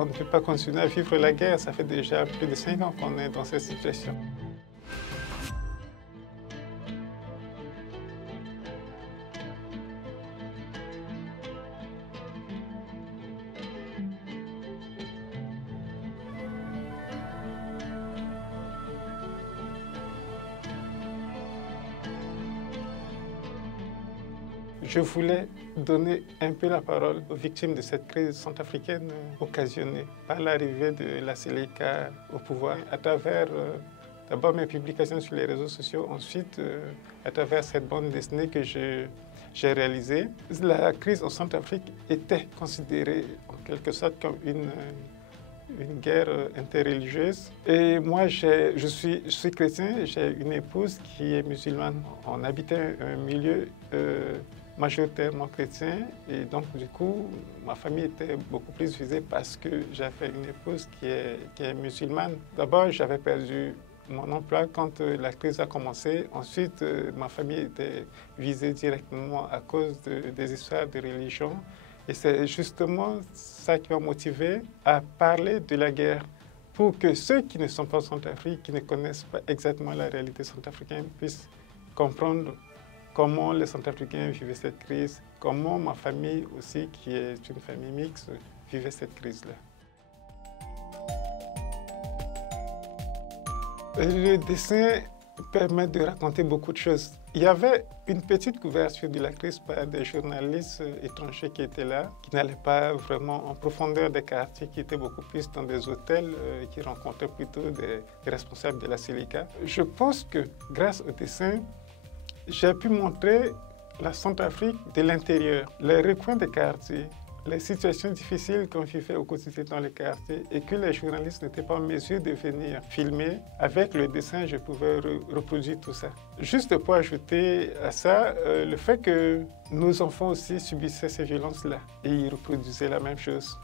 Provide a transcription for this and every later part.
On ne peut pas continuer à vivre la guerre. Ça fait déjà plus de 5 ans qu'on est dans cette situation. Je voulais donner un peu la parole aux victimes de cette crise centrafricaine occasionnée par l'arrivée de la Seleka au pouvoir à travers d'abord mes publications sur les réseaux sociaux, ensuite à travers cette bande dessinée que j'ai réalisée. La crise en Centrafrique était considérée en quelque sorte comme une guerre interreligieuse. Et moi, je suis chrétien, j'ai une épouse qui est musulmane. On habitait un milieu majoritairement chrétien et donc du coup, ma famille était beaucoup plus visée parce que j'avais une épouse qui est musulmane. D'abord, j'avais perdu mon emploi quand la crise a commencé. Ensuite, ma famille était visée directement à cause des histoires de religion. Et c'est justement ça qui m'a motivé à parler de la guerre pour que ceux qui ne sont pas en Centrafrique, qui ne connaissent pas exactement la réalité centrafricaine, puissent comprendre comment les Centrafricains vivaient cette crise, comment ma famille aussi, qui est une famille mixte, vivait cette crise-là. Le dessin permet de raconter beaucoup de choses. Il y avait une petite couverture de la crise par des journalistes étrangers qui étaient là, qui n'allaient pas vraiment en profondeur des quartiers, qui étaient beaucoup plus dans des hôtels, qui rencontraient plutôt des responsables de la Seleka. Je pense que grâce au dessin, j'ai pu montrer la Centrafrique de l'intérieur, les recoins des quartiers, les situations difficiles qu'on vivait au quotidien dans les quartiers et que les journalistes n'étaient pas en mesure de venir filmer. Avec le dessin, je pouvais reproduire tout ça. Juste pour ajouter à ça, le fait que nos enfants aussi subissaient ces violences-là et ils reproduisaient la même chose.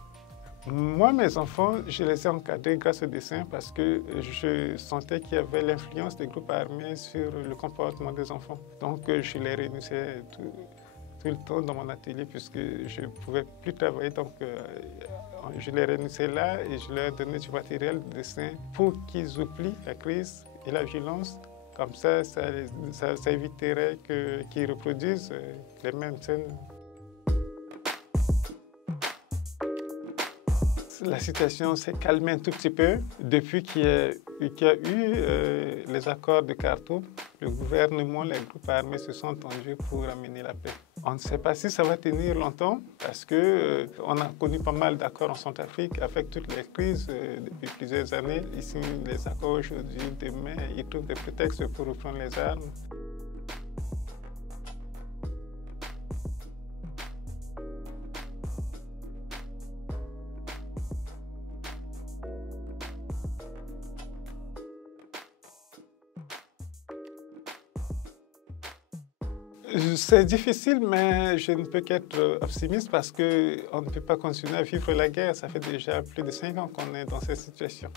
Moi, mes enfants, je les ai encadrés grâce au dessin parce que je sentais qu'il y avait l'influence des groupes armés sur le comportement des enfants. Donc, je les réunissais tout le temps dans mon atelier puisque je ne pouvais plus travailler. Donc, je les réunissais là et je leur donnais du matériel de dessin pour qu'ils oublient la crise et la violence. Comme ça éviterait qu'ils reproduisent les mêmes scènes. La situation s'est calmée un tout petit peu depuis qu'il y a eu les accords de Khartoum. Le gouvernement, les groupes armés se sont entendus pour amener la paix. On ne sait pas si ça va tenir longtemps parce qu'on a connu pas mal d'accords en Centrafrique avec toutes les crises depuis plusieurs années. Ici, les accords aujourd'hui, demain, ils trouvent des prétextes pour reprendre les armes. C'est difficile, mais je ne peux qu'être optimiste parce qu'on ne peut pas continuer à vivre la guerre. Ça fait déjà plus de 5 ans qu'on est dans cette situation.